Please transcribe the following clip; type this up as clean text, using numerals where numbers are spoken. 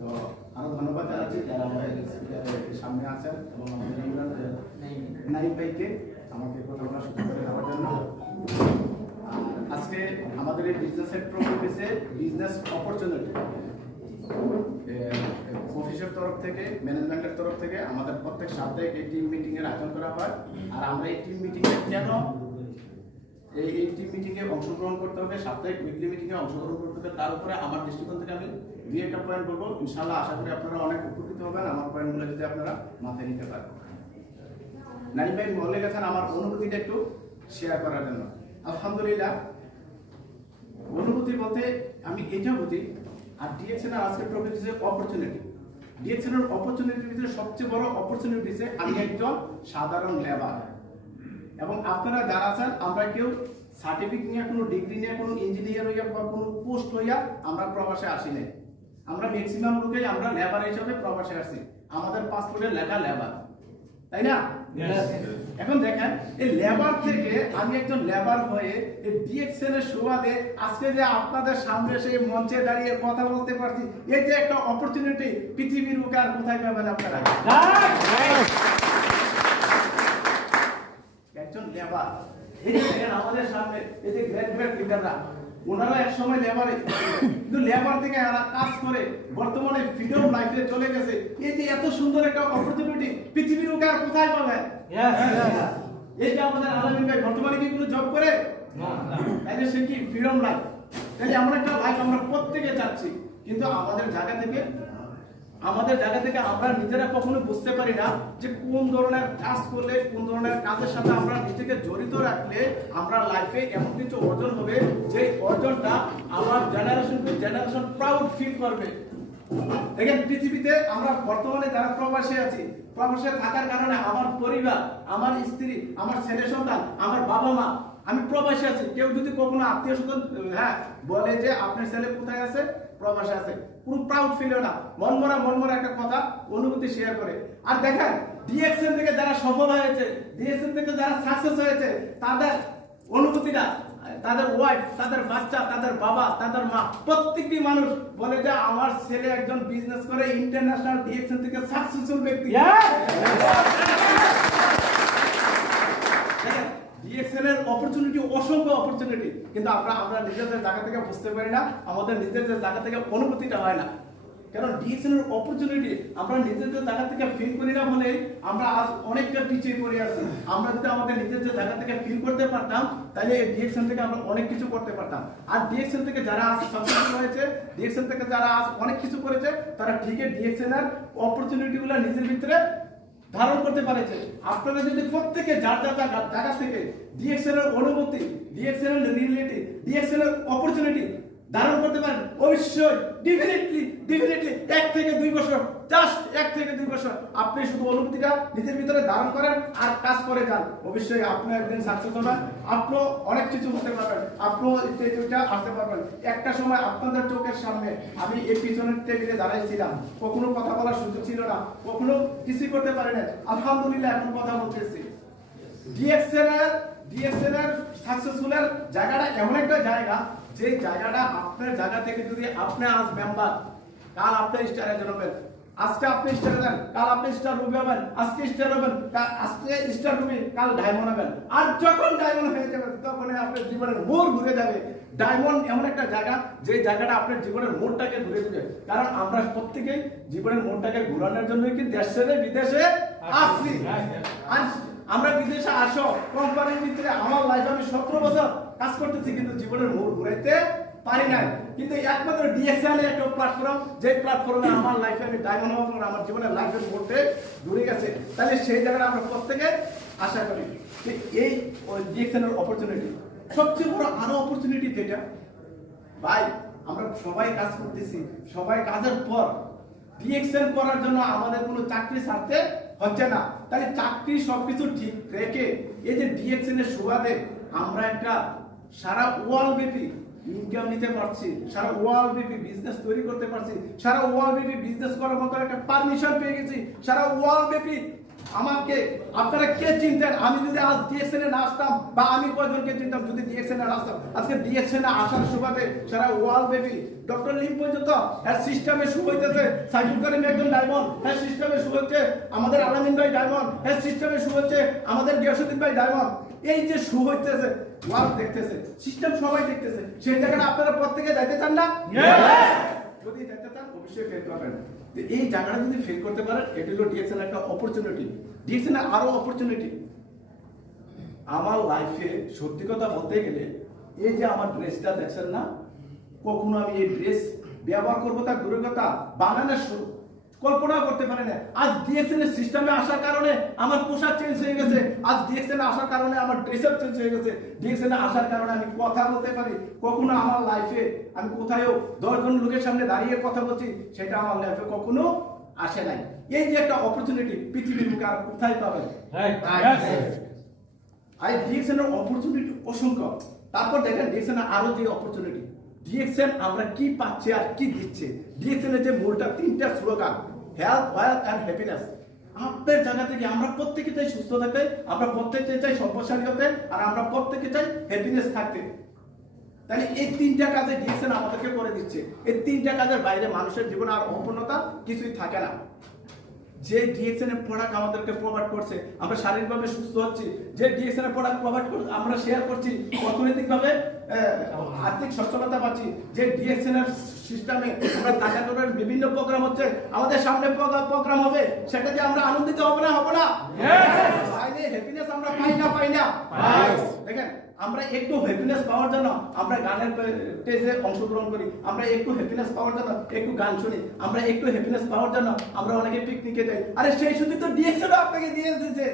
তো আরো ধন্যবাদ জানাচ্ছি যারা আমাদের সামনে আছেন এবং আমাদের নাইম ভাইকে আমাকে কথাটা শুরু করে দেওয়ার জন্য। আজকে আমাদের এই বিজনেসের প্রোগ্রামে বিজনেস অপরচুনিটি অফিসের তরফ থেকে ম্যানেজমেন্টের তরফ থেকে আমাদের প্রত্যেক সাপ্তাহিক এই টিম মিটিং এর আয়োজন করা হয়। আর আমরা এই টিম মিটিং এ কেন এই টিম মিটিং এ অংশগ্রহণ করতে হবে, সাপ্তাহিক উইকলি মিটিং এ অংশগ্রহণ করতে হবে, তার উপরে আমার দৃষ্টিকোণ থেকে আমি দুই একটা পয়েন্ট বলবো। ইনশাআল্লাহ আশা করি আপনারা অনেক উপকৃত হবেন আমার পয়েন্টগুলো যদি আপনারা মাথায় নিতে পারেন। নাইম ভাই বলে গেছেন আমার অনুভূতিটা একটু শেয়ার করার জন্য। আলহামদুলিল্লাহ, অনুভূতি বলতে আমি এটা বুঝি আর ডিএক্সএন আর আজকের টপিক হচ্ছে অপরচুনিটি। ডিএক্সএন এর অপরচুনিটির ভিতরে সবচেয়ে বড় অপরচুনিটি হচ্ছে আমি একজন সাধারণ লেবার এবং আপনারা যারা আছেন আমরা কেউ সার্টিফিকেট নিয়ে কোনো ডিগ্রি নিয়ে কোনো ইঞ্জিনিয়ার হইয়া বা কোনো পোস্ট হইয়া আমরা প্রবাসে আসি নাই। আমরা ম্যাক্সিমাম লোকেই আমরা লেবার হিসাবে প্রবাসে আসি, আমাদের পাসপোর্টে লেখা লেবার, তাই না? এখন দেখেন এই লেবার থেকে আমি একজন লেবার হয়ে এই ডিএক্সএন এর সুবাদে আজকে যে আপনাদের সামনে এসে মঞ্চে দাঁড়িয়ে কথা বলতে পারছি, এই যে একটা অপরচুনিটি পৃথিবীর বুকে আর কোথায় পাবেন আপনারা? একজন লেবার এই যে দেখেন আমাদের সামনে এই যে গ্র্যাজুয়েট লিডাররা, ওনারা এক সময় লেবারে কিন্তু লেবার থেকে এরা কাজ করে বর্তমানে ফ্রিডম লাইফে চলে গেছে। এই যে এত সুন্দর একটা অপরচুনিটি পৃথিবীর বুকে আর কোথায় পাবেন? এই যে আমাদের আলামিন ভাই বর্তমানে কি কোনো জব করে? তাইলে সে কি ফ্রিডম লাইফ? তাহলে এমন একটা লাইফ আমরা প্রত্যেকে চাচ্ছি, কিন্তু আমাদের জায়গা থেকে আমরা নিজেরা কখনো বুঝতে পারি না যে কোন ধরনের কাজ করলে, কোন ধরনের কাজের সাথে আমরা নিজেকে জড়িত রাখলে আমরা লাইফে এমন কিছু অর্জন হবে যে অর্জনটা আমার generation to generation proud feel করবে। দেখেন পৃথিবীতে আমরা বর্তমানে যারা প্রবাসে আছি, প্রবাসে থাকার কারণে আমার পরিবার, আমার স্ত্রী, আমার ছেলে সন্তান, আমার বাবা মা, আমি প্রবাসে আছি। কেউ যদি কখনো আত্মীয় স্বজন বলে যে আপনার ছেলে কোথায় আছে, প্রবাসে আছে, পুরো প্রাউড ফিল হয় না, মনমরা একটা কথা অনুভূতি শেয়ার করে। আর দেখেন ডিএক্সএন থেকে যারা সফল হয়েছে, ডিএক্সএন থেকে যারা সাকসেস হয়েছে, তাদের অনুভূতিটা, তাদের ওয়াইফ, তাদের বাচ্চা, তাদের বাবা, তাদের মা, প্রত্যেকটি মানুষ বলে যে আমার ছেলে একজন বিজনেস করে ইন্টারন্যাশনাল ডিএক্সএন থেকে সাকসেসফুল ব্যক্তি। ডিএক্সএন এর অপরচুনিটি অসংখ্য অপরচুনিটি, কিন্তু আমরা নিজেদের জায়গা থেকে বুঝতে পারি না, আমাদের নিজেদের জায়গা থেকে অনুভূতিটা হয় না। কারণ ডিএক্সএন এর অপরচুনিটি আমরা নিজেদের জায়গা থেকে ফিল করি না বলে আমরা আজ অনেকটা পিছিয়ে পড়ে আছি। আমরা যদি আমাদের নিজেদের জায়গা থেকে ফিল করতে পারতাম তাহলে ডিএক্সএন থেকে আমরা অনেক কিছু করতে পারতাম। আর ডিএক্সএন থেকে যারা আজ সাকসেসফুল হয়েছে, ডিএক্সএন থেকে যারা আজ অনেক কিছু করেছে, তারা ঠিকই ডিএক্সএন এর অপরচুনিটিগুলো নিজের ভিতরে ধারণ করতে পারেছে। আপনারা যদি প্রত্যেকে যার জায়গা থেকে ডিএক্সএন এর অনুভূতি, ডিএক্সএন এর রিয়েলিটি, ডিএক্সএন এর অপরচুনিটি ধারণ করতে পারেন, অবশ্যই ডেফিনেটলি 1 থেকে 2 বছর, জাস্ট 1 থেকে 2 বছর আপনি শুধু অনুভূতিটা নিজের ভিতরে ধারণ করেন আর কাজ করে যান, অবশ্যই আপনি একদিন সাকসেস হবেন, আপনি অনেক কিছু করতে পারবেন, আপনি স্টেজটা আসতে পারবেন। একটা সময় আপনাদের চোখের সামনে আমি এই পিছনের টেবিলে দাঁড়াইছিলাম, কখনো কথা বলার সুযোগ ছিল না, কখনো কিছুই করতে পারি না, আলহামদুলিল্লাহ এখন কথা বলতেছি। ডিএক্সএন এর সাকসেসফুলের জায়গাটা এমন একটা জায়গা, যে জায়গাটা আপনার জায়গা থেকে যদি আপনি আজ মেম্বার, কাল আপনি স্টারে জড়াবেন, আজকে আপনি স্টারে যান, কাল আপনি স্টার রুবি হবেন, আজকে স্টার হবেন, আজকে স্টার রুবি, কাল ডায়মন্ড হবেন। আর যখন ডায়মন্ড হয়ে যাবে তখন আপনার জীবনের মোড় ঘুরে যাবে। ডায়মন্ড এমন একটা জায়গা যে জায়গাটা আপনার জীবনের মোড়টাকে ঘুরে দিবে। কারণ আমরা প্রত্যেকেই জীবনের মোড়টাকে ঘুরানোর জন্য কি দেশ ছেড়ে বিদেশে আসছি। আমরা বিদেশে আসো কোম্পানির ভিতরে আমার লাইফে আমি 17 বছর কাজ করতেছি, কিন্তু জীবনের মোড় ঘুরাইতে পারি নাই। কিন্তু একমাত্র ডিএক্সএন একটা প্ল্যাটফর্ম, যে প্ল্যাটফর্মে আমার লাইফে আমি ডায়মন্ড হওয়ার পর আমার জীবনের লাইফের মোড়ে ঘুরে গেছে। তাহলে সেই জায়গাটা আমরা প্রত্যেকে আশা করি যে এই ডিএক্সএন এর অপরচুনিটি সবচেয়ে বড় আরো অপরচুনিটি যেটা ভাই, আমরা সবাই কাজ করতেছি, সবাই কাজের পর ডিএক্সএন করার জন্য আমাদের কোনো চাকরি ছাড়তে হচ্ছে না। তাই চাকরি সবকিছু ঠিক রেখে এই যে ডিএক্সএন এর সুবাদে আমরা একটা সারা ওয়ার্ল্ড ব্যাপী ইনকাম নিতে পারছি, সারা ওয়ার্ল্ড ব্যাপী বিজনেস তৈরি করতে পারছি, সারা ওয়ার্ল্ড ব্যাপী বিজনেস করার মতো একটা পারমিশন পেয়ে গেছি, সারা ওয়ার্ল্ড ব্যাপী আমাকে আপনারা কে চিনতেন? আমি যদি আজ ডিএক্সএন এ না আসতাম, বা আমি কয়জনকে চিনতাম যদি ডিএক্সএন এ না আসতাম? আজকে ডিএক্সএন এ আসার সুবাদে সারা ওয়ার্ল্ড ব্যাপী ডক্টর লিম পর্যন্ত এর সিস্টেমে শুরু হইতেছে, সাইফুল করিম একজন ডায়মন্ড, এর সিস্টেমে শুরু হচ্ছে আমাদের আলামিন ভাই ডায়মন্ড, এর সিস্টেমে শুরু হচ্ছে আমাদের গিয়াসউদ্দিন ভাই ডায়মন্ড। এই যে শুরু হইতেছে, ওয়ার্ল্ড দেখতেছে, সিস্টেম সবাই দেখতেছে, সেই জায়গাটা আপনারা প্রত্যেকে যাইতে চান না? যদি যেতে চান অবশ্যই ফেল করবেন। এই জায়গাটা যদি ফেল করতে পারেন, এটা হলো ডিএক্সএন একটা অপরচুনিটি, ডিএক্সএন আরো অপরচুনিটি। আমার লাইফে সত্যি কথা বলতে গেলে, এই যে আমার ড্রেসটা দেখছেন না, কখনো আমি এই ড্রেস ব্যবহার করবো তার দূরের কথা, বানানোর কল্পনা করতে পারি না। আজ ডিএক্সএন এর সিস্টেমে আসার কারণে আমার পোশাক চেঞ্জ হয়ে গেছে, আজ ডিএক্সএন এ আসার কারণে আমার ড্রেসআপ চেঞ্জ হয়ে গেছে, ডিএক্সএন এ আসার কারণে আমি কথা বলতে পারি। কখনো আমার লাইফে আমি কোথায়ও 10 জন লোকের সামনে দাঁড়িয়ে কথা বলছি, সেটা আমার লাইফে কখনো আসে নাই। এই যে একটা অপরচুনিটি পৃথিবীর বুকে আর কোথায় পাবেন? আর ডিএক্সএন এর অপরচুনিটি অসংখ্য। তারপর দেখেন ডিএক্সএন এর আরো যে অপরচুনিটি, ডিএক্সএন আমরা কি পাচ্ছে আর কি দিচ্ছে। ডিএক্সএন এর যে মূলটা 3টা slogan, health, wealth and happiness. আপনার জায়গা থেকে আমরা প্রত্যেকে চাই সুস্থ থাকতে, আমরা প্রত্যেকে চাই সম্পদশালী হতে, আর আমরা প্রত্যেকে চাই হ্যাপিনেস থাকতে। তাহলে এই 3টা কাজে ডিএক্সএন আমাদেরকে করে দিচ্ছে। এই 3টা কাজের বাইরে মানুষের জীবনে আর অপূর্ণতা কিছুই থাকে না। যে ডিএক্সএন এর প্রোডাক্ট আমাদেরকে প্রোভাইড করছে, আমরা শারীরিকভাবে সুস্থ হচ্ছি। যে ডিএক্সএন এর প্রোডাক্ট প্রোভাইড করছে, আমরা শেয়ার করছি, অর্থনৈতিকভাবে আর্থিক সচ্ছলতা পাচ্ছি। যে ডিএক্সএন এর সিস্টেমে আমরা টাকা তোলার বিভিন্ন প্রোগ্রাম হচ্ছে, আমাদের সামনে প্রোগ্রাম হবে, সেটা যে আমরা আনন্দিত হব না? হব না? তাইলে হ্যাপিনেস আমরা পাই না? দেখেন, আমরা একটু হ্যাপিনেস পাওয়ার জন্য আমরা গানের স্টেজে অংশগ্রহণ করি, আমরা একটু হ্যাপিনেস পাওয়ার জন্য একটু গান শুনি, আমরা একটু হ্যাপিনেস পাওয়ার জন্য আমরা অনেকে পিকনিকে যাই। আরে সেই সুযোগ তো ডিএক্সএন আপনাকে দিয়ে এসেছে।